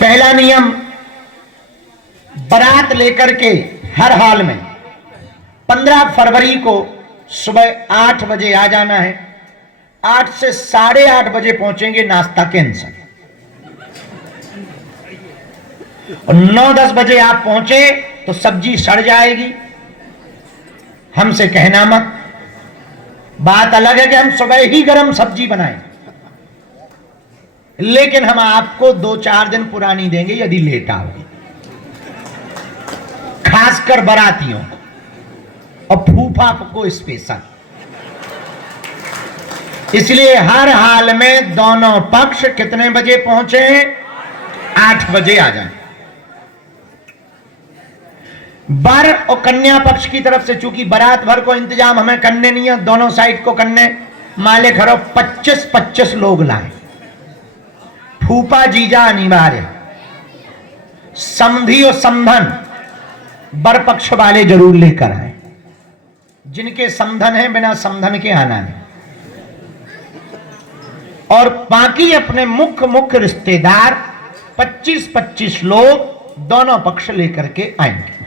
पहला नियम, बारात लेकर के हर हाल में 15 फरवरी को सुबह 8 बजे आ जाना है। 8 से 8:30 बजे पहुंचेंगे, नाश्ता कैंसल। और 9-10 बजे आप पहुंचे तो सब्जी सड़ जाएगी। हमसे कहना मत। बात अलग है कि हम सुबह ही गरम सब्जी बनाएं, लेकिन हम आपको 2-4 दिन पुरानी देंगे यदि लेट आओगे, खासकर बारातियों को और फूफा को स्पेशल। इसलिए हर हाल में दोनों पक्ष कितने बजे पहुंचे? 8 बजे आ जाए। वर और कन्या पक्ष की तरफ से चूंकि बारात भर को इंतजाम हमें करने नहीं है, दोनों साइड को करने, माले खरो 25-25 लोग लाए। फूफा जीजा अनिवार्य, समधी और समधन वर पक्ष वाले जरूर लेकर आए। जिनके समधन है बिना समधन के आना नहीं। और बाकी अपने मुख्य रिश्तेदार 25-25 लोग दोनों पक्ष लेकर के आएंगे।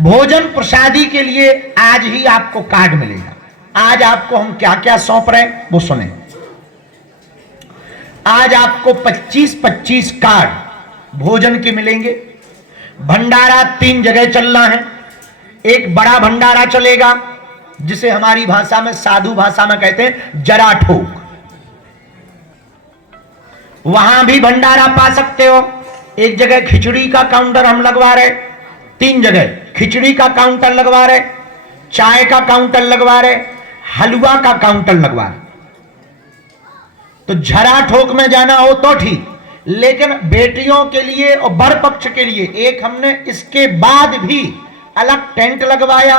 भोजन प्रसादी के लिए आज ही आपको कार्ड मिलेगा। आज आपको हम क्या क्या सौंप रहे हैं वो सुने। आज आपको 25-25 कार्ड भोजन के मिलेंगे। भंडारा 3 जगह चलना है। एक बड़ा भंडारा चलेगा जिसे हमारी भाषा में, साधु भाषा में कहते हैं जरा ठोक। वहां भी भंडारा पा सकते हो। एक जगह खिचड़ी का काउंटर हम लगवा रहे, 3 जगह खिचड़ी का काउंटर लगवा रहे, चाय का काउंटर लगवा रहे, हलवा का काउंटर लगवा रहे। तो झरा ठोक में जाना हो तो ठीक, लेकिन बेटियों के लिए और वर पक्ष के लिए एक हमने इसके बाद भी अलग टेंट लगवाया,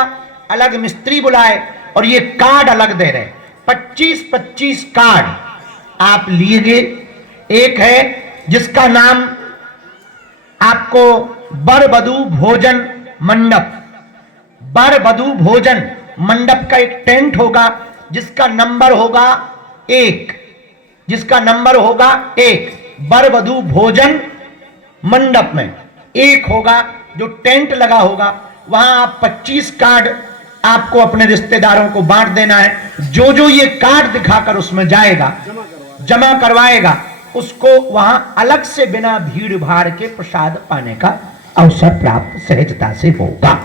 अलग मिस्त्री बुलाए और ये कार्ड अलग दे रहे। 25-25 कार्ड आप लीजिए। एक है जिसका नाम आपको वर वधू भोजन मंडप, वर वधू भोजन मंडप का एक टेंट होगा जिसका नंबर होगा 1, जिसका नंबर होगा 1। वर वधू भोजन मंडप में 1 होगा जो टेंट लगा होगा। वहां आप 25 कार्ड आपको अपने रिश्तेदारों को बांट देना है। जो जो ये कार्ड दिखाकर उसमें जाएगा, जमा करवाएगा, उसको वहां अलग से बिना भीड़ भाड़ के प्रसाद पाने का अवसर प्राप्त सहजता से होगा।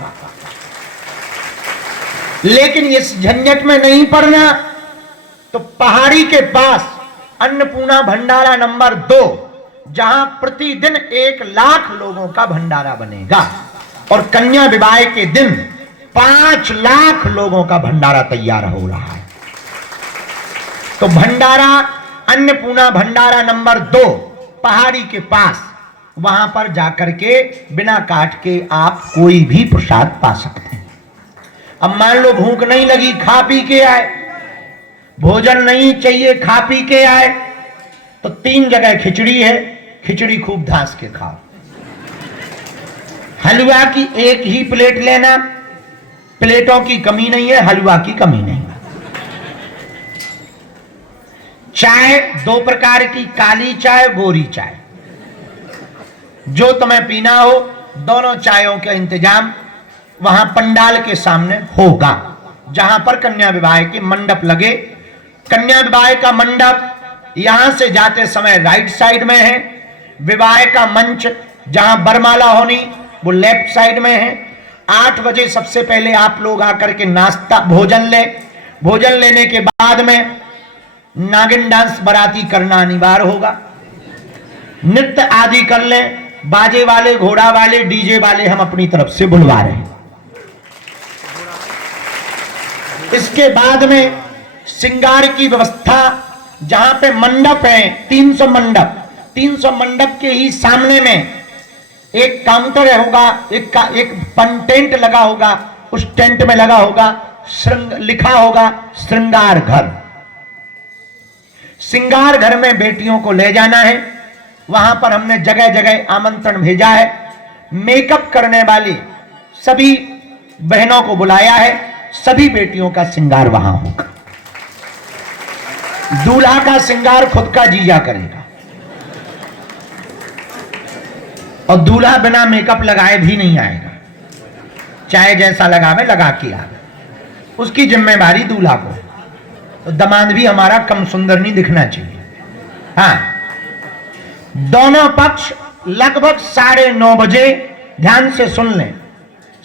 लेकिन इस झंझट में नहीं पड़ना। तो पहाड़ी के पास अन्नपूर्णा भंडारा नंबर 2, जहां प्रतिदिन 1 लाख लोगों का भंडारा बनेगा और कन्या विवाह के दिन 5 लाख लोगों का भंडारा तैयार हो रहा है। तो भंडारा, अन्नपूर्णा भंडारा नंबर 2 पहाड़ी के पास, वहां पर जाकर के बिना काट के आप कोई भी प्रसाद पा सकते हैं। अब मान लो भूख नहीं लगी, खा पी के आए, भोजन नहीं चाहिए, खा पी के आए, तो 3 जगह खिचड़ी है, खिचड़ी खूब धास के खाओ। हलवा की 1 ही प्लेट लेना, प्लेटों की कमी नहीं है, हलवा की कमी नहीं है। चाय 2 प्रकार की, काली चाय, गोरी चाय, जो तुम्हें पीना हो, दोनों चायों का इंतजाम वहां पंडाल के सामने होगा, जहां पर कन्या विवाह के मंडप लगे। कन्या विवाह का मंडप यहां से जाते समय राइट साइड में है। विवाह का मंच जहां बरमाला होनी वो लेफ्ट साइड में है। 8 बजे सबसे पहले आप लोग आकर के नाश्ता भोजन ले। भोजन लेने के बाद में नागिन डांस बाराती करना अनिवार्य होगा। नृत्य आदि कर ले। बाजे वाले, घोड़ा वाले, डीजे वाले हम अपनी तरफ से बुलवा रहे हैं। इसके बाद में श्रृंगार की व्यवस्था, जहां पे मंडप है 300 मंडप, 300 मंडप के ही सामने में एक काउंटर होगा, एक टेंट लगा होगा। उस टेंट में लगा होगा लिखा होगा श्रृंगार घर। श्रृंगार घर में बेटियों को ले जाना है। वहां पर हमने जगह जगह आमंत्रण भेजा है। मेकअप करने वाली सभी बहनों को बुलाया है। सभी बेटियों का श्रृंगार वहां होगा। दूल्हा का श्रृंगार खुद का जीजा करेगा। और दूल्हा बिना मेकअप लगाए भी नहीं आएगा, चाहे जैसा लगावे लगा के आवे, उसकी जिम्मेदारी दूल्हा को। तो दामाद भी हमारा कम सुंदर नहीं दिखना चाहिए। हाँ, दोनों पक्ष लगभग 9:30 बजे, ध्यान से सुन लें,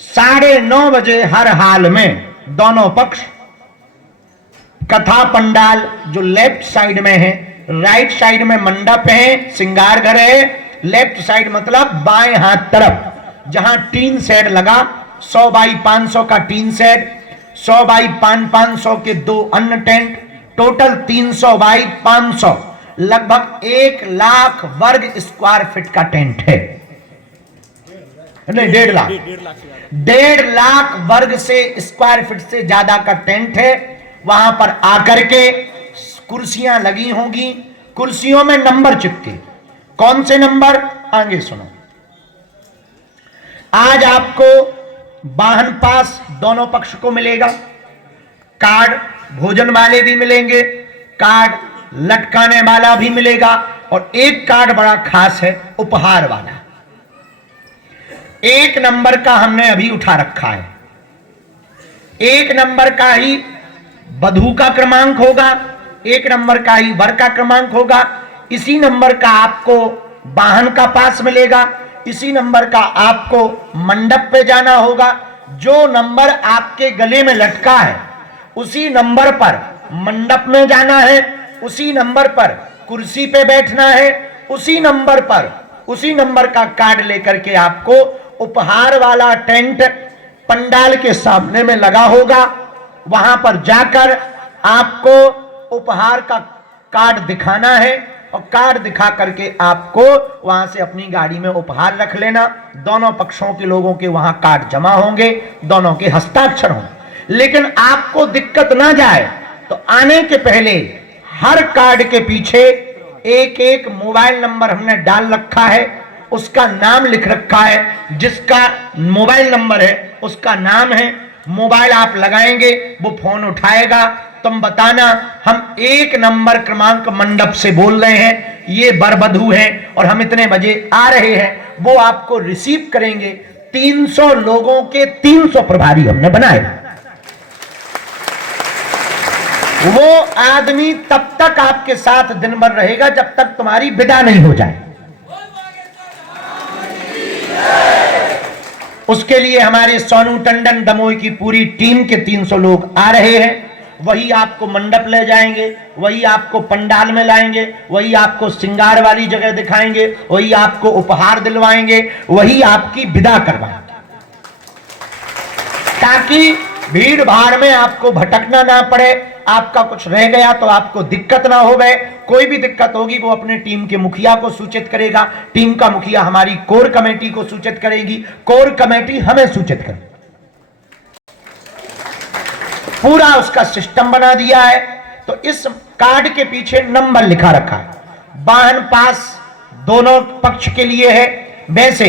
9:30 बजे हर हाल में दोनों पक्ष कथा पंडाल जो लेफ्ट साइड में है, राइट साइड में मंडप है, श्रृंगार घर है, लेफ्ट साइड मतलब बाएं हाथ तरफ जहां टीन सेट लगा, 100 बाई 500 का टीन सेट, 100 बाई 500 के 2 अन्य टेंट, टोटल 300 बाई 500, लगभग 1 लाख वर्ग स्क्वायर फीट का टेंट है। नहीं, 1.5 लाख वर्ग से स्क्वायर फीट से ज्यादा का टेंट है। वहां पर आकर के कुर्सियां लगी होंगी, कुर्सियों में नंबर चिपके। कौन से नंबर? आगे सुनो। आज आपको वाहन पास दोनों पक्ष को मिलेगा, कार्ड भोजन वाले भी मिलेंगे, कार्ड लटकाने वाला भी मिलेगा, और एक कार्ड बड़ा खास है, उपहार वाला। 1 नंबर का हमने अभी उठा रखा है। 1 नंबर का ही वधू का क्रमांक होगा, 1 नंबर का ही वर का क्रमांक होगा। इसी नंबर का आपको वाहन का पास मिलेगा, इसी नंबर का आपको मंडप पे जाना होगा। जो नंबर आपके गले में लटका है उसी नंबर पर मंडप में जाना है, उसी नंबर पर कुर्सी पे बैठना है, उसी नंबर पर उसी नंबर का कार्ड लेकर के आपको उपहार वाला टेंट पंडाल के सामने में लगा होगा। वहां पर जाकर आपको उपहार का कार्ड दिखाना है, और कार्ड दिखा करके आपको वहां से अपनी गाड़ी में उपहार रख लेना। दोनों पक्षों के लोगों के वहां कार्ड जमा होंगे, दोनों के हस्ताक्षर होंगे। लेकिन आपको दिक्कत ना जाए तो आने के पहले हर कार्ड के पीछे एक मोबाइल नंबर हमने डाल रखा है, उसका नाम लिख रखा है। जिसका मोबाइल नंबर है उसका नाम है, मोबाइल आप लगाएंगे, वो फोन उठाएगा, तुम बताना हम 1 नंबर क्रमांक मंडप से बोल रहे हैं, ये वर वधू है और हम इतने बजे आ रहे हैं। वो आपको रिसीव करेंगे। 300 लोगों के 300 प्रभारी हमने बनाए। वो आदमी तब तक आपके साथ दिन भर रहेगा जब तक तुम्हारी विदा नहीं हो जाए। उसके लिए हमारे सोनू टंडन दमोह की पूरी टीम के 300 लोग आ रहे हैं। वही आपको मंडप ले जाएंगे, वही आपको पंडाल में लाएंगे, वही आपको श्रृंगार वाली जगह दिखाएंगे, वही आपको उपहार दिलवाएंगे, वही आपकी विदा करवाएंगे, ताकि भीड़ भाड़ में आपको भटकना ना पड़े। आपका कुछ रह गया तो आपको दिक्कत ना हो गए। कोई भी दिक्कत होगी वो अपने टीम के मुखिया को सूचित करेगा, टीम का मुखिया हमारी कोर कमेटी को सूचित करेगी, कोर कमेटी हमें सूचित करेगी। पूरा उसका सिस्टम बना दिया है। तो इस कार्ड के पीछे नंबर लिखा रखा है। वाहन पास दोनों पक्ष के लिए है। वैसे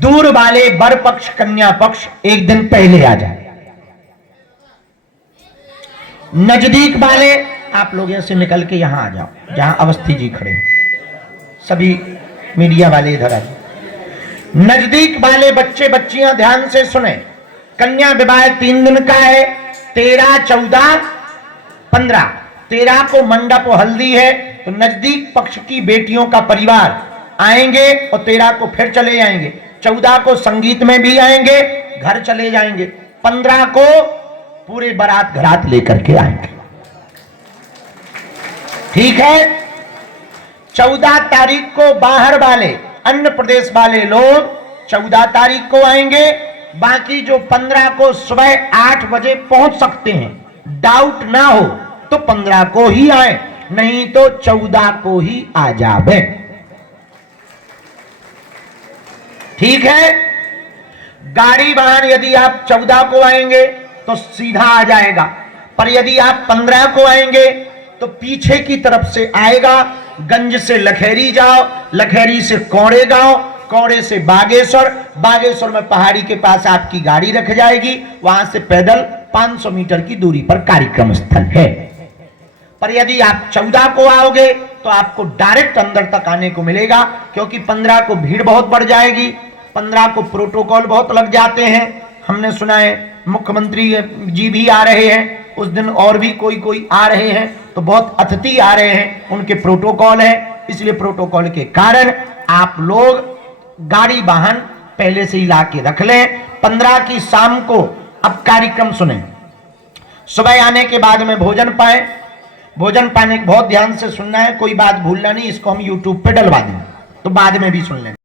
दूर वाले वर पक्ष कन्या पक्ष एक दिन पहले आ जाए, नजदीक वाले आप लोग ऐसे निकल के यहां आ जाओ जहां अवस्थी जी खड़े, सभी मीडिया वाले इधर आ जाओ। नजदीक वाले बच्चे बच्चियां ध्यान से सुने। कन्या विवाह 3 दिन का है, 13, 14, 15। 13 को मंडप और हल्दी है, तो नजदीक पक्ष की बेटियों का परिवार आएंगे और 13 को फिर चले जाएंगे। 14 को संगीत में भी आएंगे, घर चले जाएंगे। 15 को पूरे बारात घरात लेकर के आएंगे। ठीक है। 14 तारीख को बाहर वाले अन्य प्रदेश वाले लोग 14 तारीख को आएंगे। बाकी जो 15 को सुबह 8 बजे पहुंच सकते हैं, डाउट ना हो तो 15 को ही आए, नहीं तो 14 को ही आ जावे। ठीक है। गाड़ी वाहन यदि आप 14 को आएंगे तो सीधा आ जाएगा, पर यदि आप 15 को आएंगे तो पीछे की तरफ से आएगा। गंज से लखेरी जाओ, लखेरी से कौड़े गांव, कौड़े से बागेश्वर, बागेश्वर में पहाड़ी के पास आपकी गाड़ी रख जाएगी। वहां से पैदल 500 मीटर की दूरी पर कार्यक्रम स्थल है। पर यदि आप 14 को आओगे तो आपको डायरेक्ट अंदर तक आने को मिलेगा, क्योंकि 15 को भीड़ बहुत बढ़ जाएगी, 15 को प्रोटोकॉल बहुत लग जाते हैं। हमने सुना है मुख्यमंत्री जी भी आ रहे हैं उस दिन, और भी कोई आ रहे हैं, तो बहुत अतिथि आ रहे हैं, उनके प्रोटोकॉल है, इसलिए प्रोटोकॉल के कारण आप लोग गाड़ी वाहन पहले से ही ला के रख लें। 15 की शाम को अब कार्यक्रम सुने, सुबह आने के बाद में भोजन पाए, भोजन पाने बहुत ध्यान से सुनना है, कोई बात भूलना नहीं, इसको हम YouTube पे डलवा देंगे तो बाद में भी सुन लें।